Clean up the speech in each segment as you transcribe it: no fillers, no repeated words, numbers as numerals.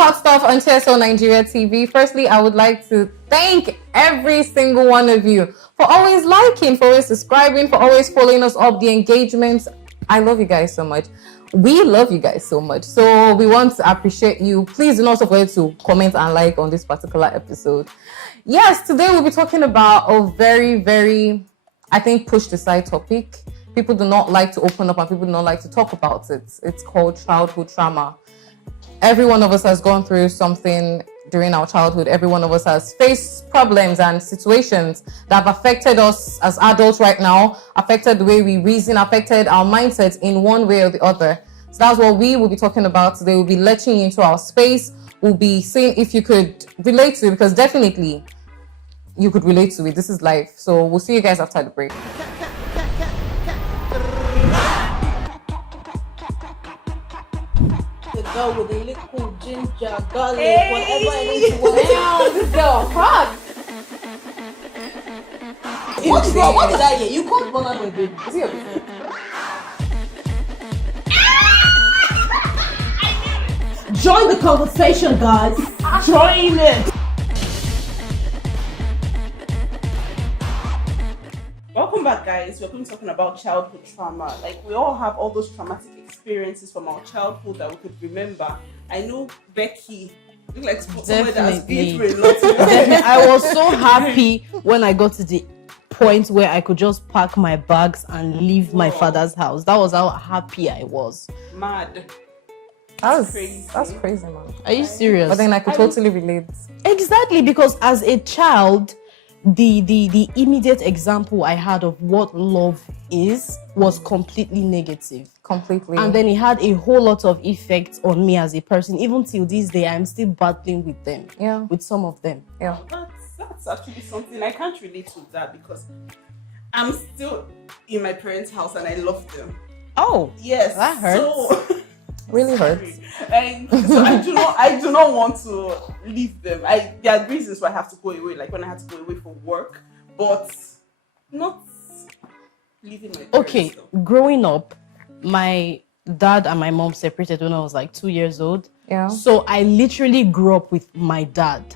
hot stuff on TSO Nigeria TV. Firstly, I would like to thank every single one of you for always liking, for always subscribing, for always following us up, the engagements. I love you guys so much. We love you guys so much. So we want to appreciate you. Please do not forget to comment and like on this particular episode. Yes, today we'll be talking about a very, very, I think, pushed aside topic. People do not like to open up and people do not like to talk about it. It's called childhood trauma. Every one of us has gone through something during our childhood. Every one of us has faced problems and situations that have affected us as adults right now, affected the way we reason, affected our mindsets in one way or the other. So that's what we will be talking about today. We'll be letting you into our space. We'll be seeing if you could relate to it, because definitely you could relate to it. This is life. So we'll see you guys after the break. Girl with a little ginger, garlic, whatever it is you want. Damn, this girl hot. What's wrong? What did I hear? You called Bola my baby. Is he a- Join the conversation, guys. Join it. Welcome back, guys. We're going to be talking about childhood trauma. Like, we all have all those traumatic experiences from our childhood that we could remember. I know Becky, you like somebody that has been through a lot. I was so happy when I got to the point where I could just pack my bags and leave my father's house. That was how happy I was. Mad. That's crazy. crazy, man. Are you serious? But then I could totally relate. Exactly, because as a child, the immediate example I had of what love is was completely negative. Completely. And then it had a whole lot of effects on me as a person. Even till this day, I'm still battling with them. Yeah. With some of them. Yeah. That's actually something I can't relate to that because I'm still in my parents' house and I love them. Oh, Yes. that hurts. So, Really hurts. and so I do not want to leave them. There are reasons why I have to go away, like when I had to go away for work, but not leaving my parents. Okay, growing up, my dad and my mom separated when I was like 2 years old. Yeah. So I literally grew up with my dad.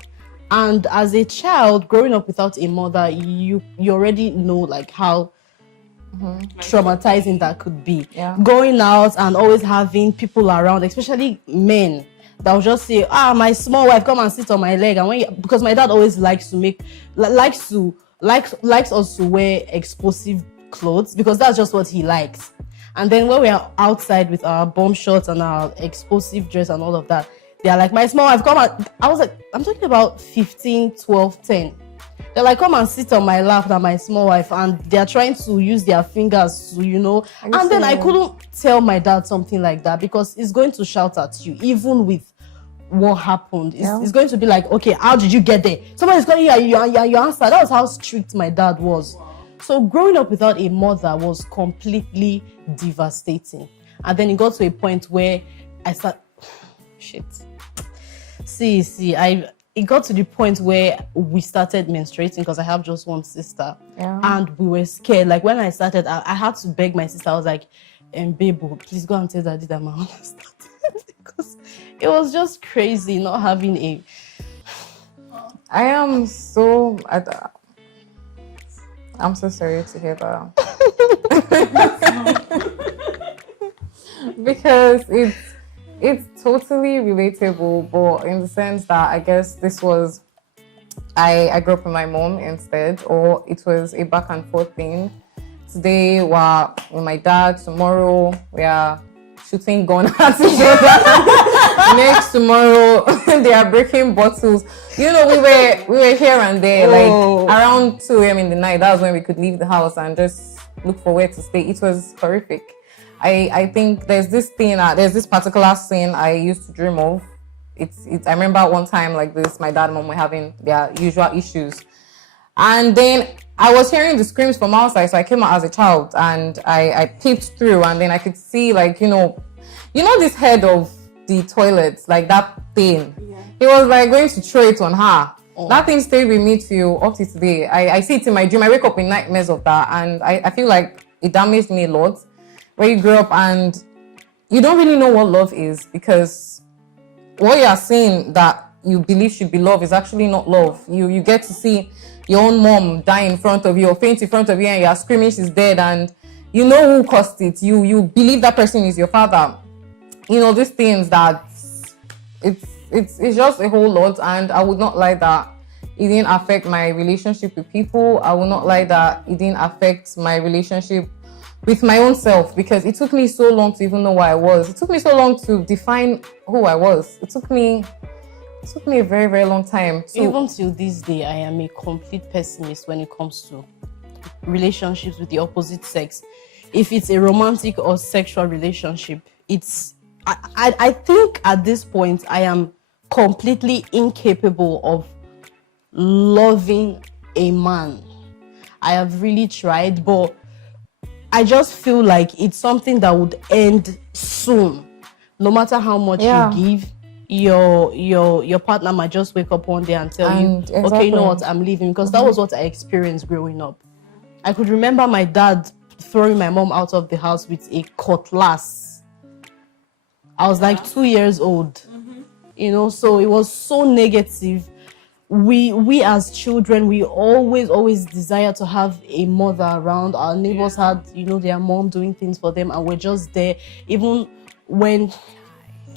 And as a child, growing up without a mother, you already know like how traumatizing that could be. Yeah. Going out and always having people around, especially men, that will just say, my small wife, come and sit on my leg. And because my dad always likes us to wear explosive clothes because that's just what he likes. And then when we are outside with our bomb shots and our explosive dress and all of that, they are like, my small wife, come and... I was like, I'm talking about 15, 12, 10. They're like, come and sit on my lap, that my small wife, and they're trying to use their fingers to, and then I couldn't tell my dad something like that because he's going to shout at you, even with what happened. It's going to be like, okay, how did you get there? Somebody's going here, you answer. That was how strict my dad was. So growing up without a mother was completely devastating. And then it got to a point where I started... It got to the point where we started menstruating because I have just one sister. Yeah. And we were scared. Like when I started, I had to beg my sister. I was like, babe, please go and tell daddy that my mom started. Because it was just crazy not having a... I am so... I'm so sorry to hear that. Because it's totally relatable, but in the sense that I guess this was... I grew up with my mom instead, or it was a back and forth thing. Today we're with my dad, tomorrow we are shooting gun at each other. Next tomorrow they are breaking bottles. We were here and there, like around 2 a.m. in the night. That was when we could leave the house and just look for where to stay. It was horrific. I think there's this particular scene I used to dream of. I remember one time like this, my dad and mom were having their usual issues. And then I was hearing the screams from outside, so I came out as a child and I peeped through, and then I could see this head of the toilet, like that thing. Yeah. He was like going to throw it on her. Oh. That thing stayed with me till up to today. I see it in my dream. I wake up in nightmares of that, and I feel like it damaged me a lot. Where you grow up and you don't really know what love is because what you are saying that you believe should be love is actually not love. You get to see your own mom die in front of you or faint in front of you, and you are screaming she's dead, and you know who caused it. You believe that person is your father. You know, these things that it's just a whole lot. And I would not lie that it didn't affect my relationship with people. I would not lie that it didn't affect my relationship with my own self, because it took me so long to even know who I was. It took me so long to define who I was. It took me a very, very long time. Even till this day, I am a complete pessimist when it comes to relationships with the opposite sex. If it's a romantic or sexual relationship, I think at this point I am completely incapable of loving a man. I have really tried, but I just feel like it's something that would end soon. No matter how much you give, your partner might just wake up one day and tell you, okay, you know what, I'm leaving. Because that was what I experienced growing up. I could remember my dad throwing my mom out of the house with a cutlass. I was like 2 years old. You know, so it was so negative. We as children, we always desire to have a mother around. Our neighbors had, you know, their mom doing things for them, and we're just there. Even when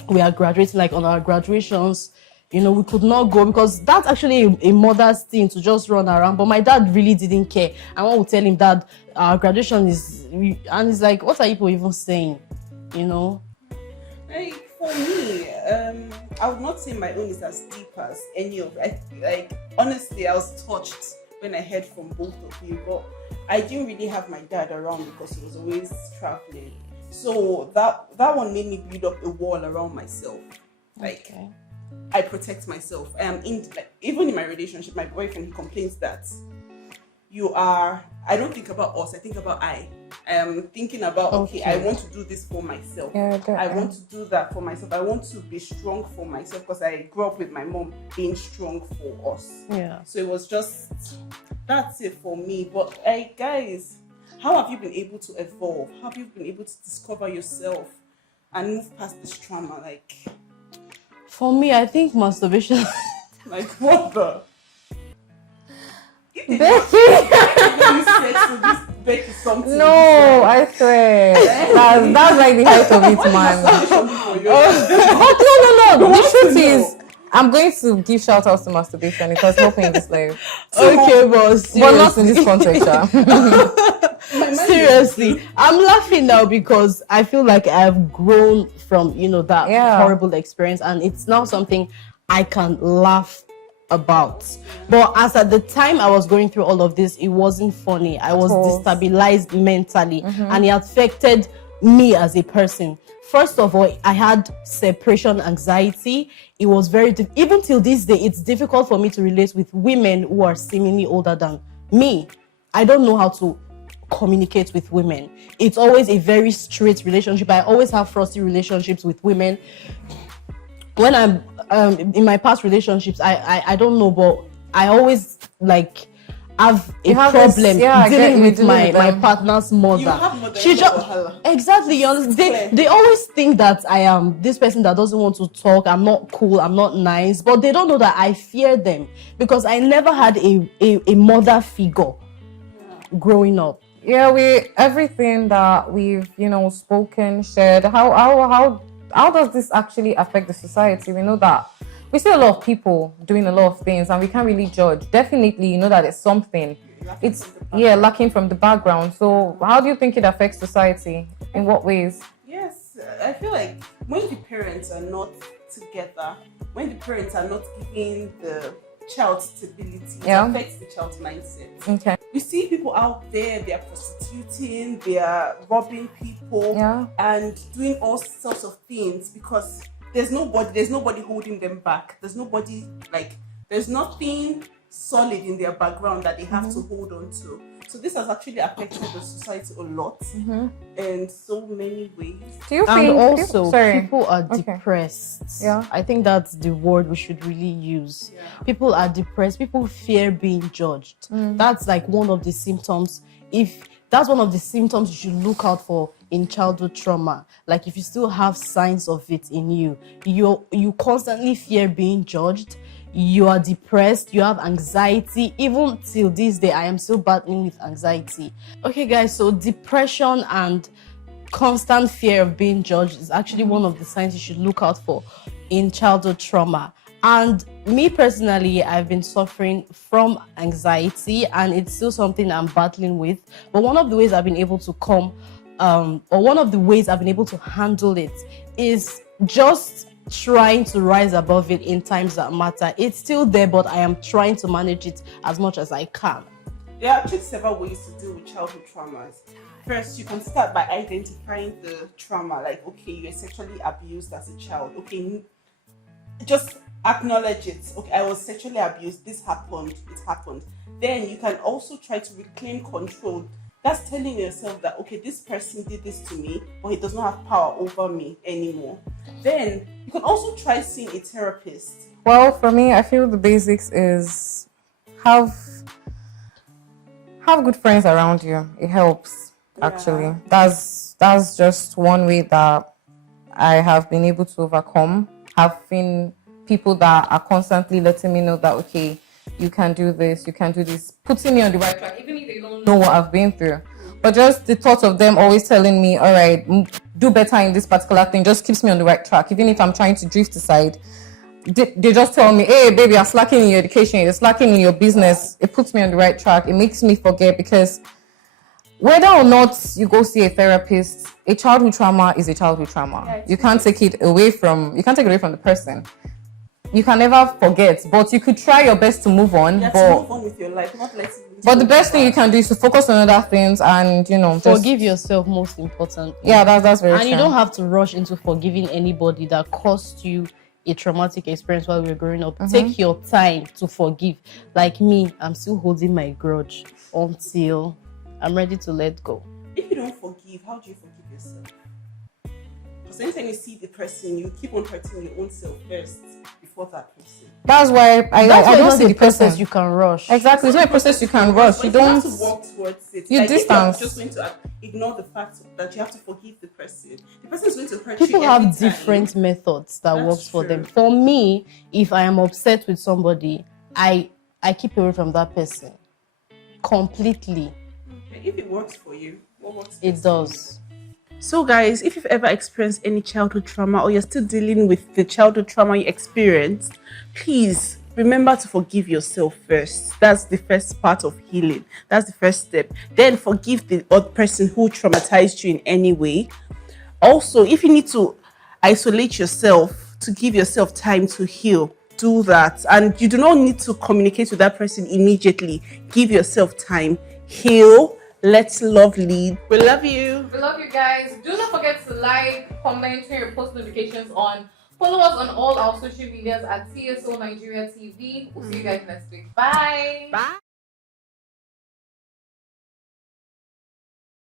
we are graduating, like on our graduations, you know, we could not go because that's actually a mother's thing, to just run around. But my dad really didn't care. And one would tell him that our graduation is, and he's like, what are people even saying? You know? Like, for me, I would not say my own is as deep as any of it. Like, honestly, I was touched when I heard from both of you, but I didn't really have my dad around because he was always traveling. So that one made me build up a wall around myself. Like, I protect myself. Even in my relationship, my boyfriend, he complains that I don't think about us, I think about I am thinking about, okay, I want to do this for myself. I want to do that for myself. I want to be strong for myself because I grew up with my mom being strong for us. Yeah. So it was just, that's it for me. But guys, how have you been able to evolve? How have you been able to discover yourself and move past this trauma? Like, for me, I think masturbation. Like, what the? Becky, something. No, I swear. That's like the height of it, man. No. The truth is, I'm going to give shout outs to masturbation. It has helped me in this life. Okay, but not in this context. Seriously, I'm laughing now because I feel like I've grown from, you know, that horrible experience, and it's now something I can laugh about. But as at the time I was going through all of this, it wasn't funny. I was destabilized mentally, and it affected me as a person. First of all, I had separation anxiety. It was very even till this day, it's difficult for me to relate with women who are seemingly older than me. I don't know how to communicate with women. It's always a very straight relationship. I always have frosty relationships with women. When I'm in my past relationships, I don't know, but I always like have a problem dealing with my partner's mother. You have mother. She just exactly. They always think that I am this person that doesn't want to talk. I'm not cool. I'm not nice. But they don't know that I fear them because I never had a mother figure growing up. Yeah, everything that we've, you know, spoken, shared. How does this actually affect the society? We know that we see a lot of people doing a lot of things and we can't really judge. Definitely, you know that it's something. It's lacking from the background. So how do you think it affects society? In what ways? Yes, I feel like when the parents are not together, when the parents are not giving the child stability, it affects the child's mindset. Okay. We see people out there, they are prostituting, they are robbing people and doing all sorts of things because there's nobody holding them back. There's nothing solid in their background that they have to hold on to. So this has actually affected the society a lot in so many ways. Do you and think also people are depressed? Yeah. I think that's the word we should really use. Yeah. People are depressed. People fear being judged. That's like one of the symptoms. If that's one of the symptoms you should look out for in childhood trauma. Like if you still have signs of it in you, you constantly fear being judged, you are depressed, you have anxiety. Even till this day, I am still battling with anxiety. Okay, guys, so depression and constant fear of being judged is actually one of the signs you should look out for in childhood trauma. And me personally, I've been suffering from anxiety, and it's still something I'm battling with. But one of the ways I've been able to one of the ways I've been able to handle it is just trying to rise above it in times that matter. It's still there, but I am trying to manage it as much as I can. There are actually several ways to deal with childhood traumas. First, you can start by identifying the trauma. Like, okay, you were sexually abused as a child. Okay, just acknowledge it. Okay, I was sexually abused. This happened. It happened. Then you can also try to reclaim control. That's telling yourself that, okay, this person did this to me, but he does not have power over me anymore. Then you can also try seeing a therapist. Well, for me, I feel the basics is have good friends around you. It helps, actually. Yeah. That's just one way that I have been able to overcome. Having people that are constantly letting me know that, okay, you can do this, putting me on the right track, even if they don't know what I've been through. But just the thought of them always telling me, all right, do better in this particular thing, just keeps me on the right track. Even if I'm trying to drift aside, they just tell me, hey, baby, you're slacking in your education, you're slacking in your business. It puts me on the right track. It makes me forget, because whether or not you go see a therapist, a childhood trauma is a childhood trauma. Yeah, you can't take it away from the person. You can never forget, but you could try your best to move on. You have to move on with your life, not let it. But the best thing you can do is to focus on other things and, just Forgive yourself, most important. Yeah, that's very And true. you don't have to rush into forgiving anybody that caused you a traumatic experience while we were growing up. Take your time to forgive. Like me, I'm still holding my grudge until I'm ready to let go. If you don't forgive, how do you forgive yourself? Because anytime you see the person, you keep on hurting your own self first before that person. That's why I don't see the process person. you can rush. Exactly, it's not a process you can rush. But You don't. have to walk towards it. You like, distance. If you're just going to ignore the fact that you have to forgive the person. The person is going to hurt People you. have every time. different methods that That's works for them. true. For me, if I am upset with somebody, I keep away from that person completely. Okay, if it works for you, what works? It does. So guys, if you've ever experienced any childhood trauma, or you're still dealing with the childhood trauma you experienced, please remember to forgive yourself first. That's the first part of healing. That's the first step. Then forgive the other person who traumatized you in any way. Also, if you need to isolate yourself to give yourself time to heal, do that. And you do not need to communicate with that person immediately. Give yourself time, heal. Let love lead. We love you. We love you guys. Do not forget to like, comment, turn your post notifications on. Follow us on all our social medias at TSO Nigeria TV. We'll see you guys next week. Bye. Bye.